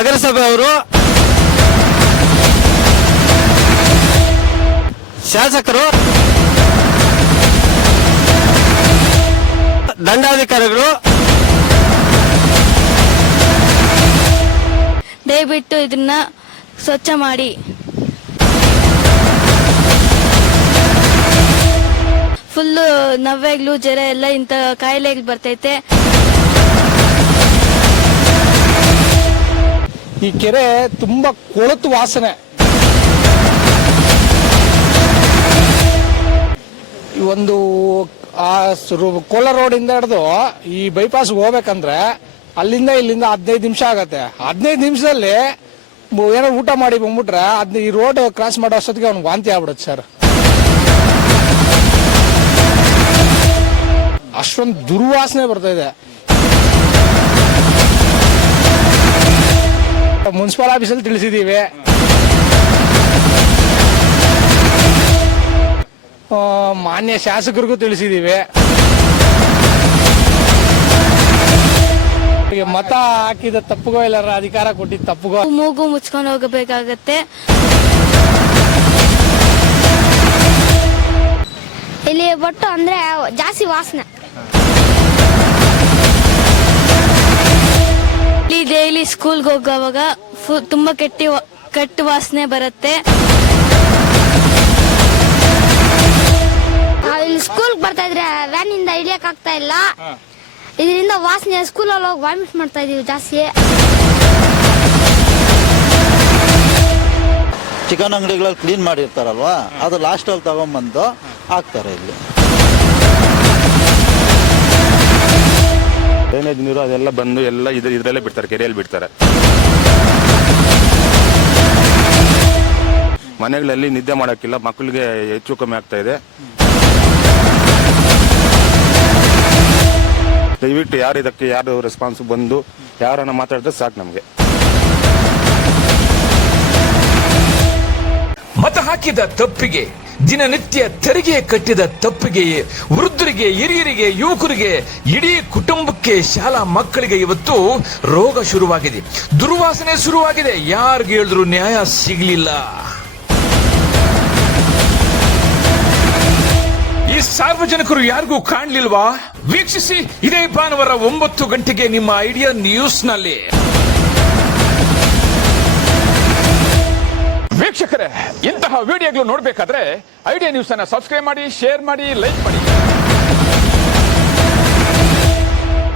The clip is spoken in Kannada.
ನಗರಸಭೆಯವರು, ಶಾಸಕರು, ದಂಡಾಧಿಕಾರಿಗಳು ದಯವಿಟ್ಟು ಇದನ್ನ ಸ್ವಚ್ಛ ಮಾಡಿ. ಫುಲ್ಲು ನವ್ವೆಗಳು, ಜ್ವರ ಎಲ್ಲ ಇಂಥ ಕಾಯಿಲೆಗಳು ಬರ್ತೈತೆ. ಈ ಕೆರೆ ತುಂಬಾ ಕೊಳತು ವಾಸನೆ. ಒಂದು ಕೋಲಾರ ರೋಡಿಂದ ಹಿಡಿದು ಈ ಬೈಪಾಸ್ ಹೋಗ್ಬೇಕಂದ್ರೆ ಅಲ್ಲಿಂದ ಇಲ್ಲಿಂದ 15 ನಿಮಿಷ ಆಗತ್ತೆ. 15 ನಿಮಿಷದಲ್ಲಿ ಏನೋ ಊಟ ಮಾಡಿ ಬಂದ್ಬಿಟ್ರೆ ಈ ರೋಡ್ ಕ್ರಾಸ್ ಮಾಡೋ ಅಷ್ಟೊತ್ತಿಗೆ ಅವ್ನಿಗೆ ವಾಂತಿ ಆಗ್ಬಿಡುತ್ತೆ ಸರ್. ಅಷ್ಟೊಂದು ದುರ್ವಾಸನೆ ಬರ್ತಾ ಇದೆ. ಮುನ್ಸಿಪಲ್ ಆಫೀಸಲ್ಲಿ ತಿಳಿಸಿದೀವಿ, ಮಾನ್ಯ ಶಾಸಕರಿಗೂ ತಿಳಿಸಿದೀವಿ. ಮತ ಹಾಕಿದ ತಪ್ಪುಗೋ ಇಲ್ಲ ಅಧಿಕಾರ ಕೊಟ್ಟಿದ್ದ ತಪ್ಪುಗೋ ಮೂಗು ಮುಚ್ಕೊಂಡು ಹೋಗಬೇಕಾಗತ್ತೆ. ಇಲ್ಲಿ ಬಟ್ಟು ಅಂದ್ರೆ ಜಾಸ್ತಿ ವಾಸನೆ. ಡೈಲಿ ಸ್ಕೂಲ್ಗೆ ಹೋಗೋವಾಗ ತುಂಬಾ ಕೆಟ್ಟ ವಾಸನೆ ಬರುತ್ತೆ. ಇಲ್ಲಿ ಸ್ಕೂಲ್ ಬರ್ತಾ ಇದ್ರೆ ವ್ಯಾನ್ ಇಂದ ಇಳಿಯಕ್ ಆಗ್ತಾ ಇಲ್ಲ. ಇದರಿಂದ ವಾಸನೆ ಸ್ಕೂಲಲ್ಲಿ ಹೋಗಿ ವಾಮಿಟ್ ಮಾಡ್ತಾ ಇದೀವಿ ಜಾಸ್ತಿ. ಚಿಕನ್ ಅಂಗಡಿಗಳಲ್ಲಿ ಕ್ಲೀನ್ ಮಾಡಿರ್ತಾರಲ್ವಾ, ಅದು ಲಾಸ್ಟಲ್ಲಿ ತಗೊಂಡ್ಬಂದು ಹಾಕ್ತಾರೆ. ಇಲ್ಲಿ ಡ್ರೈನೇಜ್ ನೀರು ಅದೆಲ್ಲ ಬಂದು ಎಲ್ಲ ಇದ್ರಲ್ಲೇ ಬಿಡ್ತಾರೆ, ಕೆರೆಯಲ್ಲಿ ಬಿಡ್ತಾರೆ. ಮನೆಗಳಲ್ಲಿ ನಿದ್ದೆ ಮಾಡೋಕ್ಕಿಲ್ಲ, ಮಕ್ಕಳಿಗೆ ಹೆಚ್ಚು ಕಮ್ಮಿ ಆಗ್ತಾ ಇದೆ. ದಯವಿಟ್ಟು ಯಾರು ರೆಸ್ಪಾನ್ಸ್ ಬಂದು ಯಾರನ್ನ ಮಾತಾಡಿದ್ರೆ ಸಾಕು ನಮಗೆ. ಮತ ಹಾಕಿದ ತಪ್ಪಿಗೆ, ದಿನನಿತ್ಯ ತೆರಿಗೆ ಕಟ್ಟಿದ ತಪ್ಪಿಗೆ, ವೃದ್ಧರಿಗೆ, ಹಿರಿಯರಿಗೆ, ಯುವಕರಿಗೆ, ಇಡೀ ಕುಟುಂಬಕ್ಕೆ, ಶಾಲಾ ಮಕ್ಕಳಿಗೆ ಇವತ್ತು ರೋಗ ಶುರುವಾಗಿದೆ, ದುರ್ವಾಸನೆ ಶುರುವಾಗಿದೆ. ಯಾರಿಗೆ ಹೇಳಿದ್ರು ನ್ಯಾಯ ಸಿಗಲಿಲ್ಲ. ಈ ಸಾರ್ವಜನಿಕರು ಯಾರಿಗೂ ಕಾಣಲಿಲ್ವಾ? ವೀಕ್ಷಿಸಿ ಇದೇ ಭಾನುವಾರ 9 ಗಂಟೆಗೆ ನಿಮ್ಮ ಐಡಿಯಾ ನ್ಯೂಸ್ ನಲ್ಲಿ. ವೀಕ್ಷಕರೇ, ಇಂತಹ ವಿಡಿಯೋಗಳು ನೋಡಬೇಕಾದ್ರೆ ಐಡಿಯಾ ನ್ಯೂಸ್ ಅನ್ನು ಸಬ್ಸ್ಕ್ರೈಬ್ ಮಾಡಿ, ಶೇರ್ ಮಾಡಿ, ಲೈಕ್ ಮಾಡಿ.